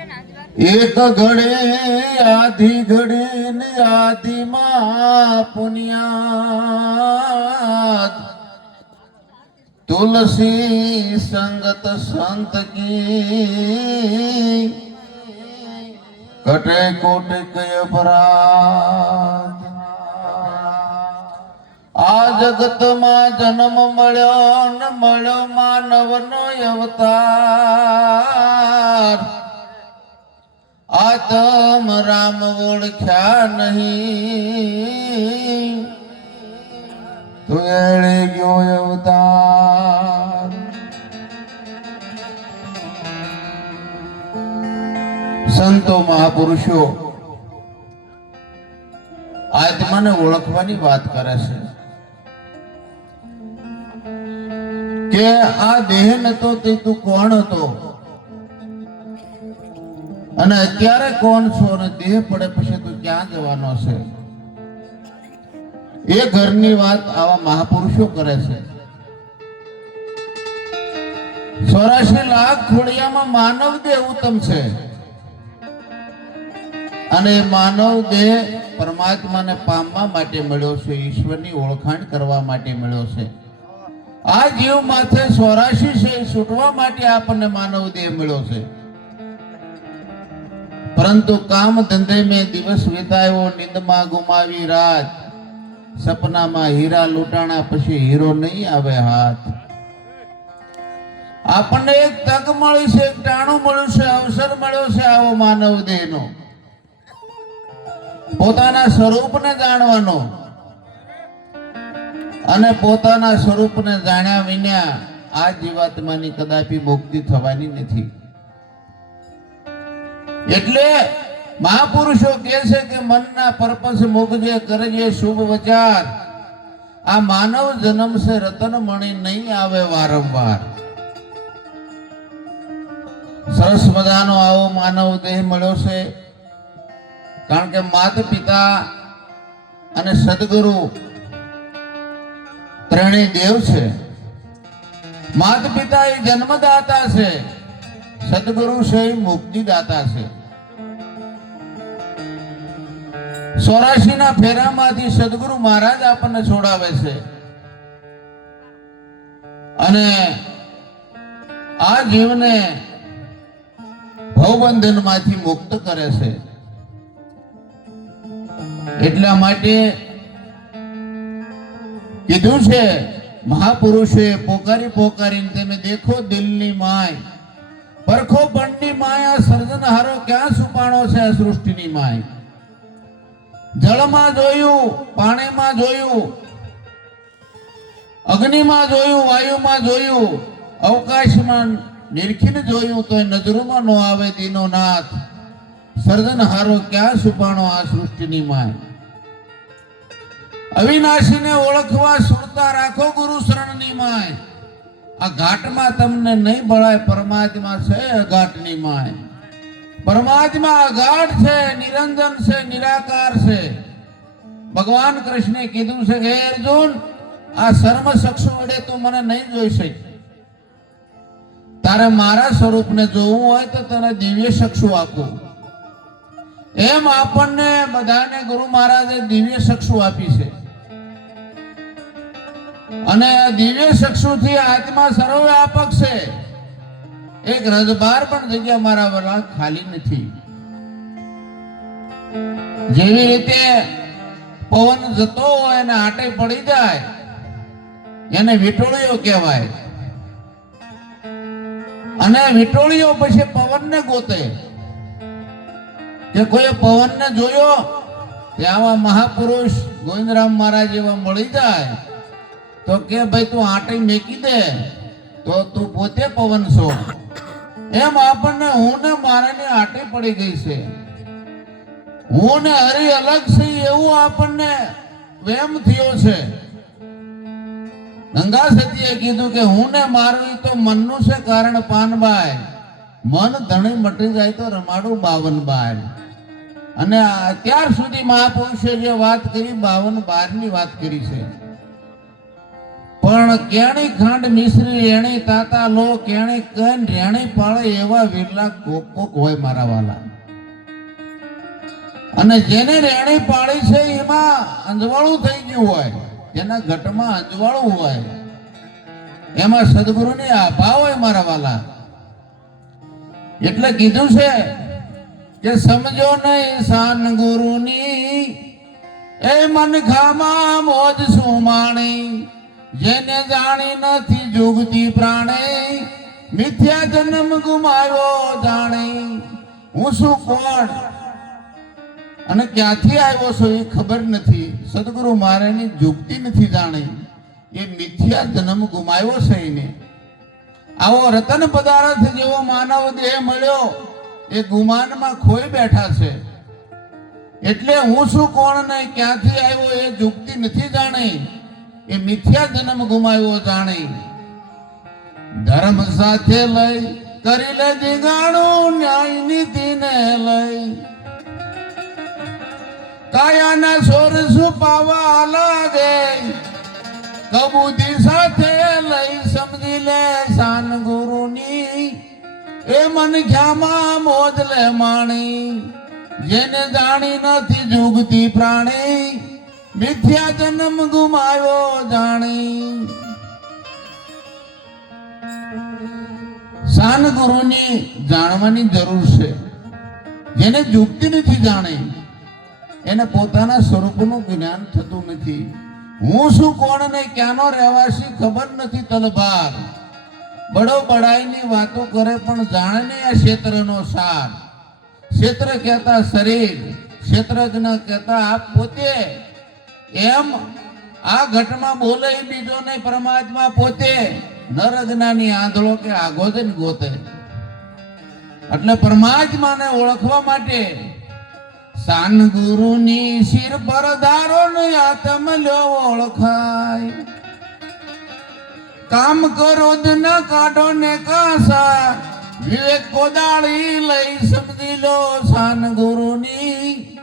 એક ઘડે આધી ઘડે ને આદિમાં પુનિયાત तुलसी संगत संत की कटे कोट कय अपराध आ जगत में जन्म मळ्यो न मळ्यो मानव नो अवतार आतम राम ओळख्या नहीं तो एळे गयो अवतार संतो महापुरुषो આત્માને ઓળખવાની વાત કરે છે કે આ દેહ નતો તે તું કોણ હતો અને અત્યારે કોણ છો અને દેહ પડે પછી તું ક્યાં જવાનો છે એ ઘરની વાત આવા મહાપુરુષો કરે છે 84 લાખ ખોડિયામાં માનવ દેહ ઉત્તમ છે અને માનવ દેહ પરમાત્માને પામવા માટે મળ્યો છે ઈશ્વરની ઓળખાણ કરવા માટે મળ્યો છે આ જીવ માથે 84 છે છૂટવા માટે આપણને માનવ દેહ મળ્યો છે પરંતુ કામ ધંધે મેં દિવસ વિતાયો નિંદમાં ગુમાવી રાત સપનામાં હીરા લૂંટાણા પછી હીરો નહીં આવે હાથ આપણને એક તક મળી છે એક ટાણું મળ્યું છે અવસર મળ્યો છે આવો માનવ દેહનો પોતાના સ્વરૂપને જાણવાનો અને પોતાના સ્વરૂપને જાણ્યા વિના આ જીવાત્માની કદાપી મુક્તિ થવાની નથી એટલે મહાપુરુષો કહે છે કે મનના પર્પસ મુકજે કરજે શુભ વિચાર આ માનવ જન્મ છે રતન મણી નહીં આવે વારંવાર સરસ મજાનો આવો માનવ દેહ મળ્યો છે કારણ કે માતા પિતા અને સદગુરુ ત્રણેય દેવ છે માતા પિતા એ જન્મદાતા છે સદગુરુ છે એ મુક્તિદાતા છે 84 ના ફેરામાંથી સદગુરુ મહારાજ આપણને છોડાવે છે અને આ જીવને ભવબંધનમાંથી મુક્ત કરે છે એટલા માટે કીધું છે મહાપુરુષે પોકારી પોકારીને તમે દેખો દિલની માય પરખો બંડની માય આ સર્જનહારો ક્યાં છુપાણો છે આ સૃષ્ટિની માય જળમાં જોયું પાણીમાં જોયું અગ્નિમાં જોયું વાયુમાં જોયું અવકાશમાં નિરખીને જોયું તો નજરોમાં નો આવે દીનો નાથ સર્જનહારો ક્યાં છુપાણો આ સૃષ્ટિની માય અવિનાશીને ઓળખવા સુરતા રાખો ગુરુ શરણની માય આ ઘાટમાં તમને નહીં ભળાય પરમાત્મા છે અઘાટની માય પરમાત્મા અઘાટ છે નિરંજન છે નિરાકાર છે ભગવાન કૃષ્ણે કીધું છે કે અર્જુન આ સર્વ ચક્ષુ વડે તું મને નહીં જોઈ શકે તારે મારા સ્વરૂપને જોવું હોય તો તને દિવ્ય ચક્ષુ આપું એમ આપણને બધાને ગુરુ મહારાજે દિવ્ય ચક્ષુ આપી છે અને આ દિવ્ય ચક્ષુથી આત્મા સર્વવ્યાપક છે એક રજબાર પણ જગ્યા મારા વલા ખાલી નથી જેવી રીતે પવન જતો હોય અને આટે પડી જાય એને વિટોળીઓ કહેવાય અને વિટોળીઓ પછી પવનને ગોતે કે કોઈ પવનને જોયો કે આવા મહાપુરુષ ગોવિંદરામ મહારાજ એવા મળી જાય તો કે ભાઈ તું આટે મેકી દે તો તું પોતે પવન છો એમ આપણને હું ને મારાની આટે પડી ગઈ છે હું ને હરી અલગ છે એવું આપણને વેમ થયો છે ગંગા સતીએ કીધું કે હું ને મારું તો મનનું છે કારણ પાનબાઈ મન ધણી મટી જાય તો રમાડું 52 બાર અને અત્યાર સુધી મહાપુરુષે જે વાત કરી 52 બારની વાત કરી છે પણ કેણી ખાંડ મિશ્રી રેણી તાતા લો કેણી કન રેણી પાળે એવા વિરલા કોક કોક હોય મારા વાલા. અને જેને રેણી પાળી છે એમાં અંજવાળું થઈ ગયું હોય, જેના ઘટમાં અંજવાળું હોય એમાં સદગુરુની આભા હોય મારા વાલા. એટલે કીધું છે કે સમજો નહીં શાન ગુરુની એ મન ખામાં મોજ સુમાણી, જેને જાણી નથી જુગતી પ્રાણી, મિથ્યા જન્મ ગુમાવ્યો જાણી. હું શું કોણ અને ક્યાંથી આવ્યો છો એ ખબર નથી. સદગુરુ મારેની જુગતી નથી જાણી, એ મિથ્યા જન્મ ગુમાવ્યો છે એને. આવો રતન પદાર્થ જેવો માનવ દેહ મળ્યો એ ગુમાનમાં ખોઈ બેઠા છે. એટલે હું શું કોણ ને ક્યાંથી આવ્યો એ જુગતી નથી જાણી, એ મિથ્યા જન્મ ગુમાવ્યો જાણી. ધર્મ સાથે લઈ કરી લે જીગાણું ન્યાય નીતિને લઈ, કાયાના સોર છુપાવા લાગે, કબૂદી સાથે લઈ સમજી લે શાન ગુરુની એ મન ખ્યામાં મોજ લે માણી, જેને જાણી નથી જુગતી પ્રાણી, મિથ્યા જન્મ ગુમાવ્યો જાણી. શાન ગુરુની જાણવાની જરૂર છે. જેને જુગતી નથી જાણે એને પોતાના સ્વરૂપનું જ્ઞાન થતું નથી. હું શું કોણ ને ક્યાંનો રહેવાસી ખબર નથી તલભાર, બડો બડાઈની વાતો કરે પણ જાણે નહીં આ ક્ષેત્રનો સાર. ક્ષેત્ર કહેતા શરીર, ક્ષેત્રજ્ઞ કહેતા આપ પોતે. એમ આ ઘટમાં બોલે બીજો નહીં, પરમાત્મા પોતે. નર અજ્ઞાની આંધળો કે આગોદન ગોતે. એટલે પરમાત્માને ઓળખવા માટે શાન ગુરુની શિર પર ધારો ને આત્મ લ્યો ઓળખાય. કામ કરો જ ન કાઢો ને કાસા, વિવેક કોદાળી લઈ સમજી લો શાન ગુરુની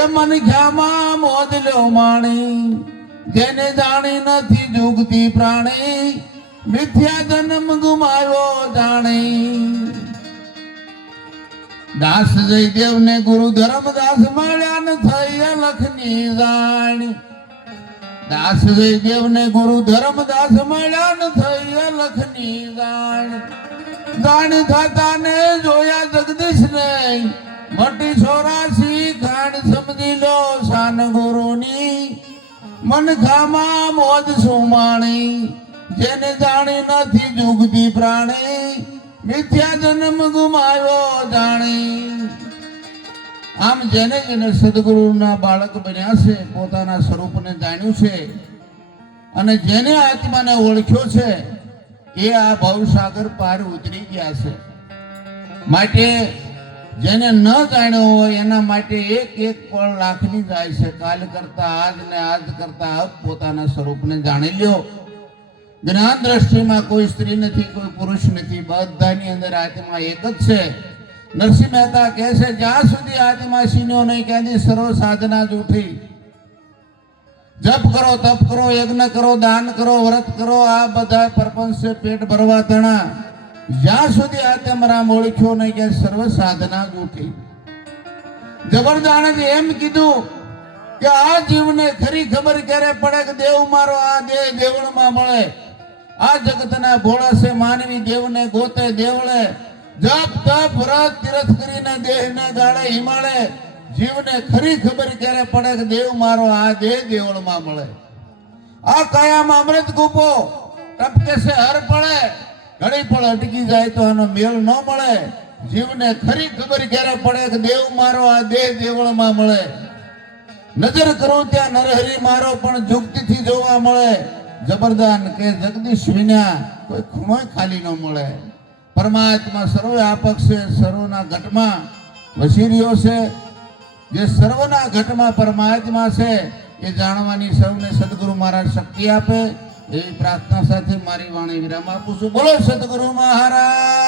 એ મન ખ્યામાં મોજ લ્યો માણી, જેને જાણી નથી જુગતી પ્રાણી, મિથ્યા જન્મ ગુમાવ્યો જાણી. દાસ જયદેવ ને ગુરુ ધર્મદાસ મળ્યા ન થઈ અલખની જાણી. દાસ જયદેવ ને ગુરુ ધર્મદાસ મળ્યા ન થઈ અલખની જાણી. જાણ થતા ને જોયા જગદીશ ને મટી 84 ખાંડ સમજી લો શાન ગુરુની મન ખામાં મોજ સુમાણી, જેને જાણી નથી જુગતી પ્રાણી, મિથ્યા જન્મ ગુમાવ્યો જાણી. આમ જેને જેને સદગુરુના બાળક બન્યા છે, પોતાના સ્વરૂપને જાણ્યું છે અને જેને આત્માને ઓળખ્યો છે એ આ ભવસાગર પાર ઉતરી ગયા છે. માટે જેને ન જાણ્યો હોય એના માટે એક એક પળ લાખની જાય છે. કાલ કરતા આજ ને આજ કરતા અબ પોતાના સ્વરૂપને જાણી લ્યો. જ્ઞાન દ્રષ્ટિમાં કોઈ સ્ત્રી નથી, કોઈ પુરુષ નથી, બધાની અંદર આત્મા એક જ છે. નરસિંહ મહેતા કહે છે જ્યાં સુધી આત્મા સીન્યો નહીં ક્યાંથી સર્વ સાધના જૂઠી. જપ કરો, તપ કરો, યજ્ઞ કરો, દાન કરો, વ્રત કરો, આ બધા પરપંચ છે પેટ ભરવા તણા. જ્યાં સુધી આત્મરામ ઓળખ્યો નહીં કે સર્વ સાધના જૂઠી. જબરદાણે એમ કીધું કે આ જીવને ખરી ખબર ક્યારે પડે કે દેવ મારો આ દેહ દેવળમાં મળે. આ જગતના ભોળા છે માનવી દેવને ગોતે દેવળે. જપ તપ વ્રત તીર્થ કરીને દેહને ગાળે હિમાળે. જીવને ખરી ખબર ક્યારે પડે કે દેવ મારો આ દેહ દેવળમાં મળે. આ કાયામાં અમૃત કૂપો ટપકે છે હર પડે, ઘડી પળ અટકી જાય તો આનો મેળ ન મળે. જીવને ખરી ખબર ક્યારે પડે કે દેવ મારો આ દેહ દેવળમાં મળે. નજર કરું ત્યાં નરહરી મારો પણ જુગતીથી જોવા મળે. જબરદાન કે જગદીશ વિના કોઈ ખૂણો ખાલી ન મળે. પરમાત્મા સર્વવ્યાપક છે, સર્વના ઘટમાં વસી રહ્યો છે. જે સર્વના ઘટમાં પરમાત્મા છે એ જાણવાની સૌને સદગુરુ મહારાજ શક્તિ આપે એવી પ્રાર્થના સાથે મારી વાણી વિરામ આપું છું. બોલો સદગુરુ મહારાજ.